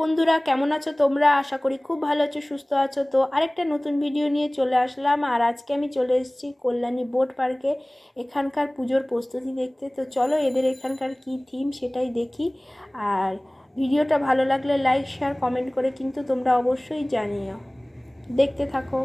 বন্ধুরা কেমন আছো তোমরা? আশা করি খুব ভালো আছো, সুস্থ আছো। তো আরেকটা নতুন ভিডিও নিয়ে চলে আসলাম। আর আজকে আমি চলে এসেছি কল্যাণী বোট পার্কে এখানকার পুজোর প্রস্তুতি দেখতে। তো চলো এদের এখানকার কি থিম সেটাই দেখি। আর ভিডিওটা ভালো লাগলে লাইক শেয়ার কমেন্ট করে কিন্তু তোমরা অবশ্যই জানিও। দেখতে থাকো।